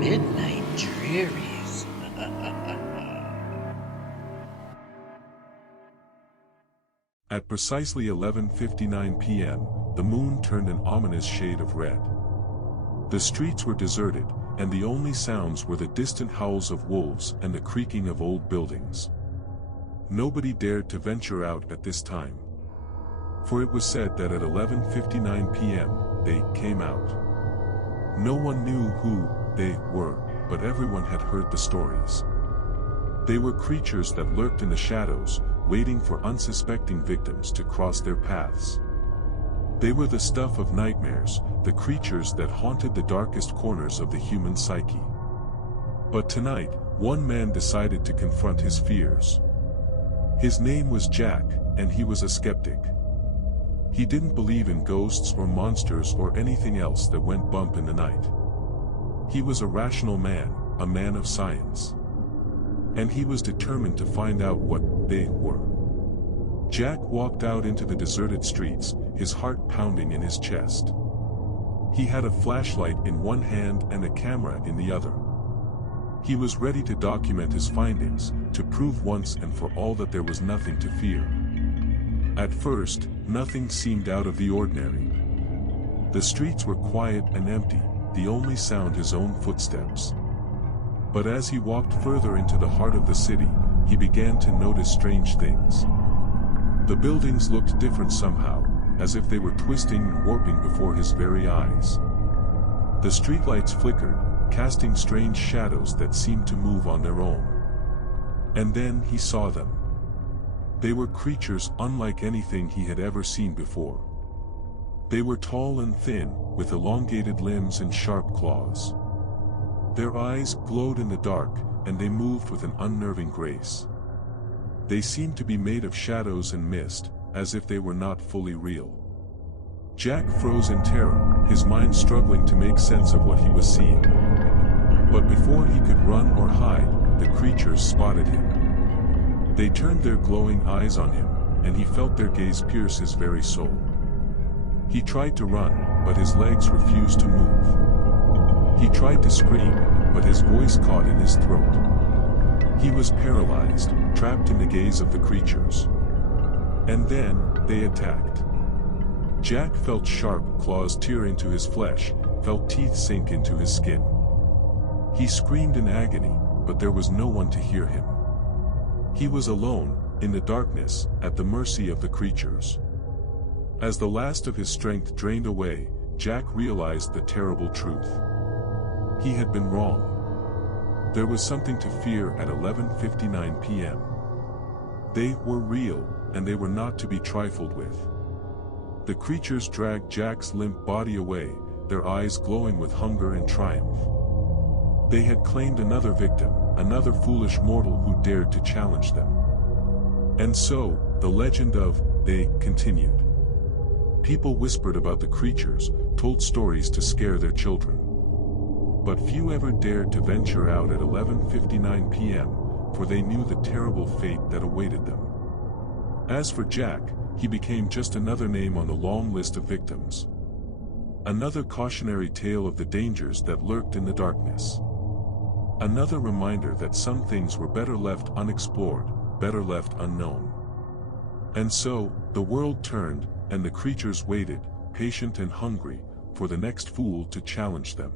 midnight drearies. At precisely 11:59 p.m., the moon turned an ominous shade of red. The streets were deserted, and the only sounds were the distant howls of wolves and the creaking of old buildings. Nobody dared to venture out at this time. For it was said that at 11:59 p.m., they came out. No one knew who they were, but everyone had heard the stories. They were creatures that lurked in the shadows, waiting for unsuspecting victims to cross their paths. They were the stuff of nightmares, the creatures that haunted the darkest corners of the human psyche. But tonight, one man decided to confront his fears. His name was Jack, and he was a skeptic. He didn't believe in ghosts or monsters or anything else that went bump in the night. He was a rational man, a man of science. And he was determined to find out what they were. Jack walked out into the deserted streets, his heart pounding in his chest. He had a flashlight in one hand and a camera in the other. He was ready to document his findings, to prove once and for all that there was nothing to fear. At first, nothing seemed out of the ordinary. The streets were quiet and empty, the only sound his own footsteps. But as he walked further into the heart of the city, he began to notice strange things. The buildings looked different somehow, as if they were twisting and warping before his very eyes. The streetlights flickered, casting strange shadows that seemed to move on their own. And then he saw them. They were creatures unlike anything he had ever seen before. They were tall and thin, with elongated limbs and sharp claws. Their eyes glowed in the dark, and they moved with an unnerving grace. They seemed to be made of shadows and mist, as if they were not fully real. Jack froze in terror, his mind struggling to make sense of what he was seeing. But before he could run or hide, the creatures spotted him. They turned their glowing eyes on him, and he felt their gaze pierce his very soul. He tried to run, but his legs refused to move. He tried to scream, but his voice caught in his throat. He was paralyzed, trapped in the gaze of the creatures. And then, they attacked. Jack felt sharp claws tear into his flesh, felt teeth sink into his skin. He screamed in agony, but there was no one to hear him. He was alone, in the darkness, at the mercy of the creatures. As the last of his strength drained away, Jack realized the terrible truth. He had been wrong. There was something to fear at 11:59 p.m. They were real, and they were not to be trifled with. The creatures dragged Jack's limp body away, their eyes glowing with hunger and triumph. They had claimed another victim, another foolish mortal who dared to challenge them. And so, the legend of they continued. People whispered about the creatures, told stories to scare their children. But few ever dared to venture out at 11:59 p.m., for they knew the terrible fate that awaited them. As for Jack, he became just another name on the long list of victims. Another cautionary tale of the dangers that lurked in the darkness. Another reminder that some things were better left unexplored, better left unknown. And so, the world turned, and the creatures waited, patient and hungry, for the next fool to challenge them.